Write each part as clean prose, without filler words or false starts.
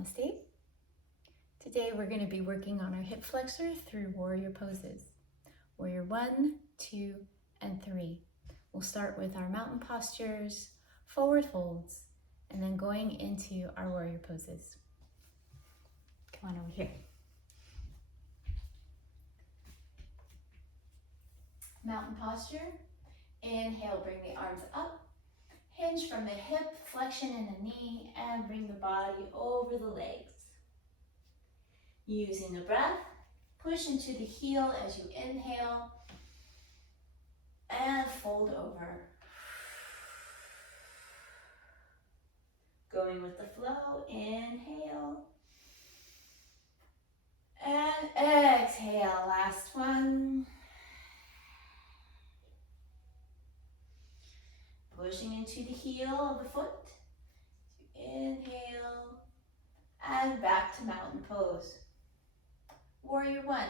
Namaste. Today we're going to be working on our hip flexor through warrior poses. Warrior 1, 2, and 3. We'll start with our mountain postures, forward folds, and then going into our warrior poses. Come on over here. Mountain posture. Inhale, bring the arms up. Hinge from the hip, flexion in the knee, and bring the body over the legs. Using the breath, push into the heel as you inhale, and fold over. Going with the flow, inhale, and exhale, last one. Pushing into the heel of the foot, inhale, and back to mountain pose. Warrior 1,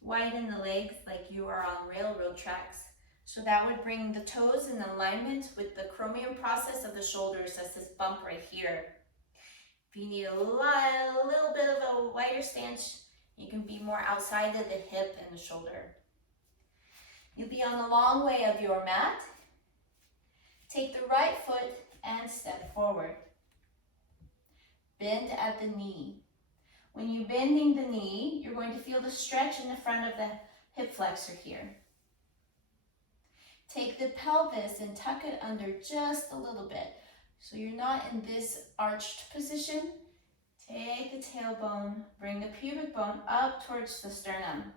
widen the legs like you are on railroad tracks. So that would bring the toes in alignment with the chromium process of the shoulders. That's this bump right here. If you need a little bit of a wider stance, you can be more outside of the hip and the shoulder. You'll be on the long way of your mat. Take the right foot and step forward. Bend at the knee. When you're bending the knee, you're going to feel the stretch in the front of the hip flexor here. Take the pelvis and tuck it under just a little bit. So you're not in this arched position. Take the tailbone, bring the pubic bone up towards the sternum.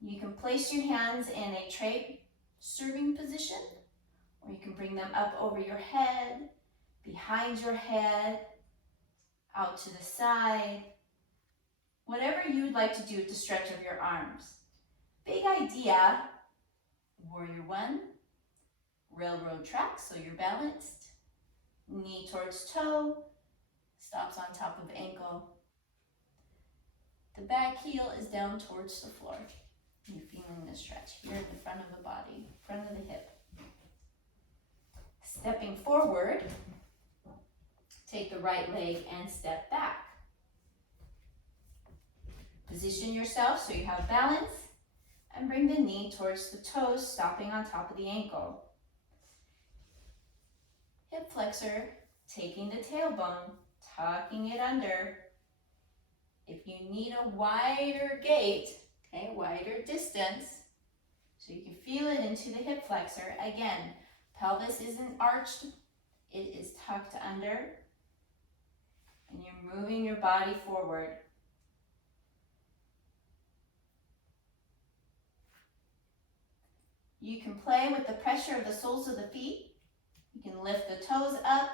You can place your hands in a tray serving position, or you can bring them up over your head, behind your head, out to the side. Whatever you would like to do with the stretch of your arms. Big idea, warrior 1, railroad track, so you're balanced. Knee towards toe, stops on top of ankle. The back heel is down towards the floor. You're feeling the stretch here at the front of the body, front of the hip. Stepping forward, take the right leg and step back. Position yourself so you have balance and bring the knee towards the toes, stopping on top of the ankle. Hip flexor, taking the tailbone, tucking it under. If you need a wider gait, okay, wider distance, so you can feel it into the hip flexor. Again, pelvis isn't arched, it is tucked under, and you're moving your body forward. You can play with the pressure of the soles of the feet. You can lift the toes up,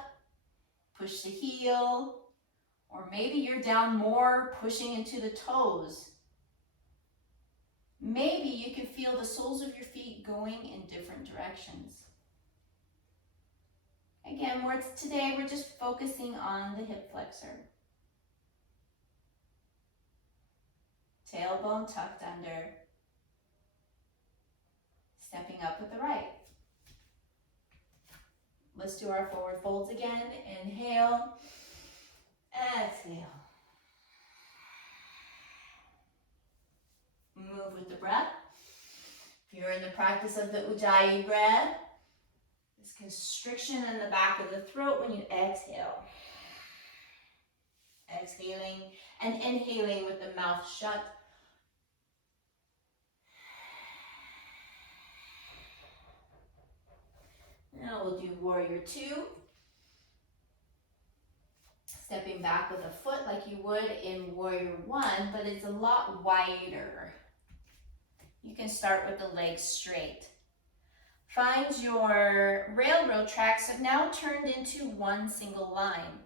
push the heel, or maybe you're down more, pushing into the toes. Maybe you can feel the soles of your feet going in different directions. Again, today we're just focusing on the hip flexor. Tailbone tucked under. Stepping up with the right. Let's do our forward folds again. Inhale, exhale. Move with the breath. If you're in the practice of the Ujjayi breath, this constriction in the back of the throat when you exhale. Exhaling and inhaling with the mouth shut. Now we'll do warrior 2. Stepping back with a foot like you would in warrior 1, but it's a lot wider. You can start with the legs straight. Find your railroad tracks have now turned into one single line.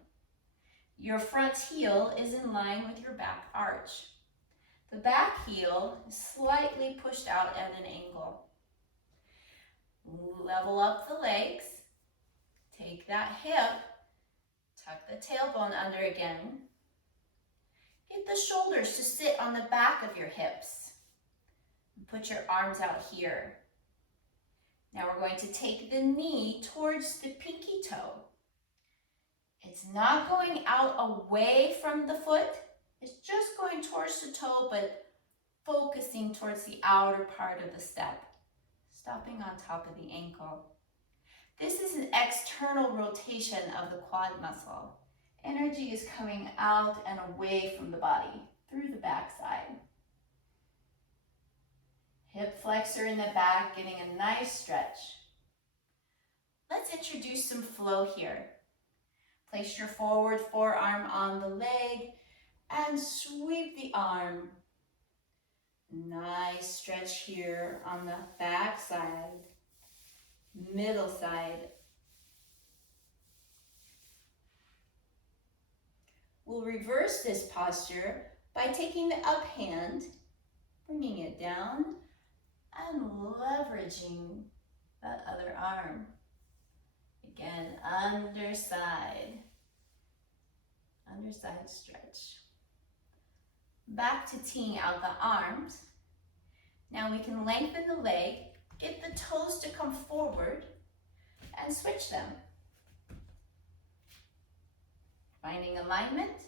Your front heel is in line with your back arch. The back heel is slightly pushed out at an angle. Level up the legs, take that hip, tuck the tailbone under again. Get the shoulders to sit on the back of your hips. Put your arms out here. Now we're going to take the knee towards the pinky toe and It's not going out away from the foot. It's just going towards the toe, but focusing towards the outer part of the step, stopping on top of the ankle. This is an external rotation of the quad muscle. Energy is coming out and away from the body through the backside. Hip flexor in the back, getting a nice stretch. Let's introduce some flow here. Place your forward forearm on the leg and sweep the arm. Nice stretch here on the back side, middle side. We'll reverse this posture by taking the up hand, bringing it down, and leveraging that other arm. Again, underside stretch. Back to teeing out the arms. Now we can lengthen the leg, get the toes to come forward, and switch them. Finding alignment,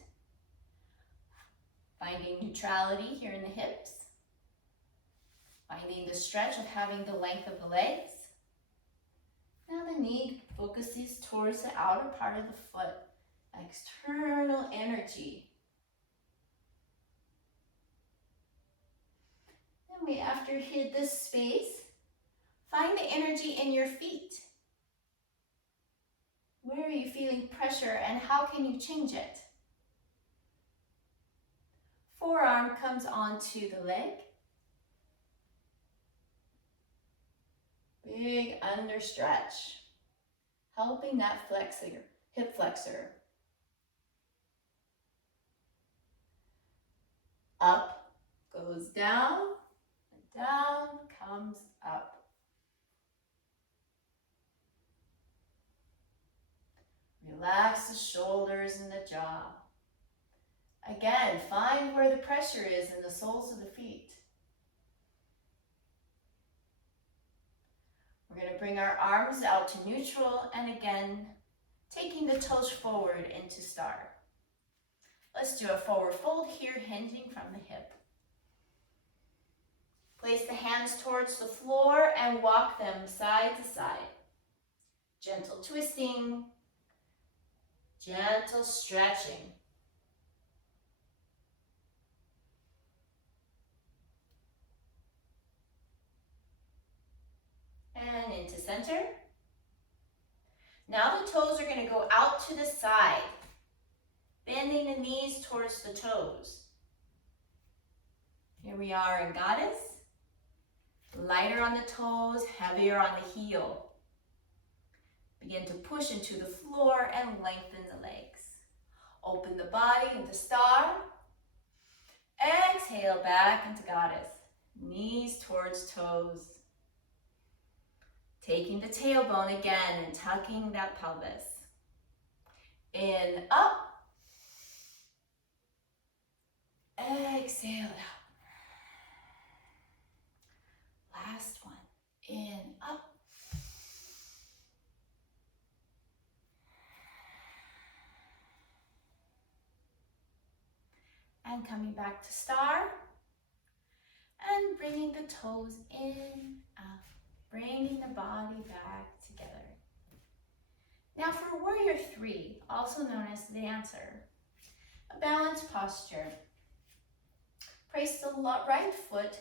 finding neutrality here in the hips, finding the stretch of having the length of the legs. Now the knee focuses towards the outer part of the foot, external energy. Then after you hit this space, find the energy in your feet. Where are you feeling pressure and how can you change it? Forearm comes onto the leg. Big under stretch, helping that hip flexor. Up goes down, and down comes up. Relax the shoulders and the jaw. Again, find where the pressure is in the soles of the feet. We're going to bring our arms out to neutral and again, taking the toes forward into star. Let's do a forward fold here, hinging from the hip. Place the hands towards the floor and walk them side to side. Gentle twisting, gentle stretching. And into center. Now the toes are going to go out to the side, bending the knees towards the toes. Here we are in goddess. Lighter on the toes, heavier on the heel. Begin to push into the floor and lengthen the legs. Open the body into star. Exhale back into goddess. Knees towards toes. Taking the tailbone again and tucking that pelvis. In, up. Exhale out. Last one. In, up. And coming back to star. And bringing the toes in, up. Bringing the body back together. Now for warrior 3, also known as dancer, a balanced posture. Place the right foot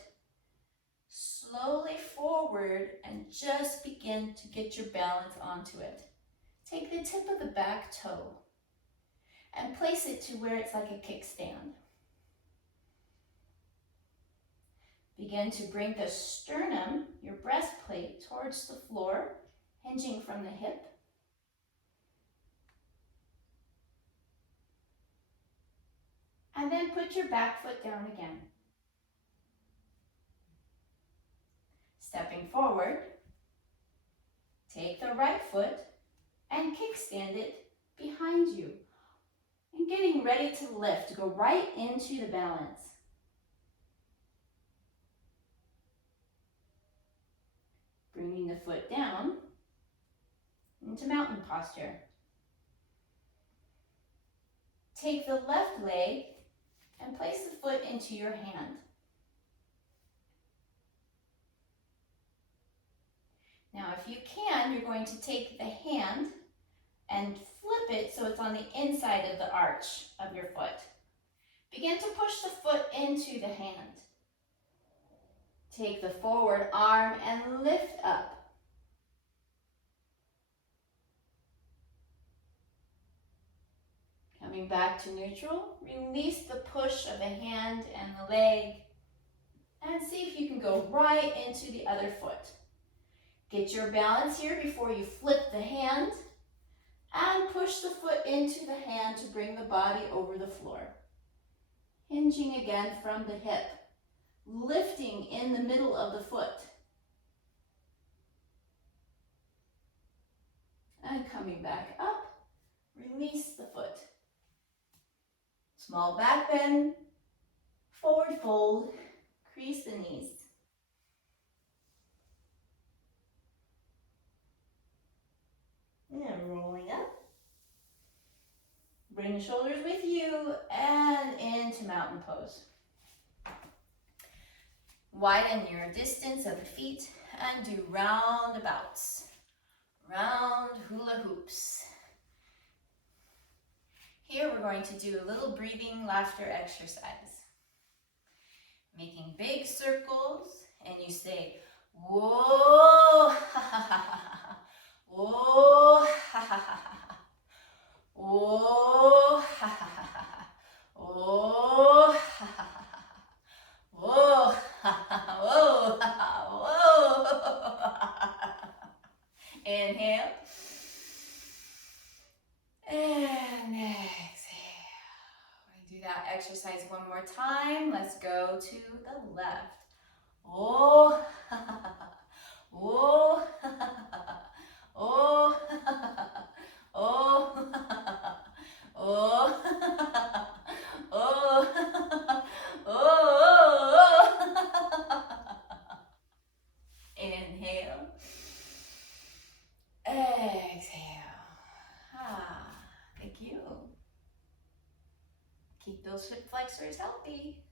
slowly forward and just begin to get your balance onto it. Take the tip of the back toe and place it to where it's like a kickstand. Begin to bring the sternum, your breastplate, towards the floor, hinging from the hip. And then put your back foot down again. Stepping forward, take the right foot and kickstand it behind you. And getting ready to lift, go right into the balance. Bringing the foot down into mountain posture. Take the left leg and place the foot into your hand. Now, if you can, you're going to take the hand and flip it so it's on the inside of the arch of your foot. Begin to push the foot into the hand. Take the forward arm and lift up. Coming back to neutral, release the push of the hand and the leg, and see if you can go right into the other foot. Get your balance here before you flip the hand, and push the foot into the hand to bring the body over the floor. Hinging again from the hip, lifting in the middle of the foot. And coming back up, release the foot. Small back bend, forward fold, crease the knees. And rolling up. Bring the shoulders with you and into mountain pose. Widen your distance of the feet and do roundabouts. Round hula hoops. Here we're going to do a little breathing laughter exercise. Making big circles, and you say, whoa, ha ha ha ha, whoa, ha ha ha ha, whoa, ha ha ha ha, whoa, ha ha ha ha, whoa, ha ha, whoa, ha ha, whoa. Inhale. And exhale. Do that exercise one more time. Let's go to the left. Oh, oh, oh, oh, oh, oh, inhale, exhale. Thank you. Keep those hip flexors healthy.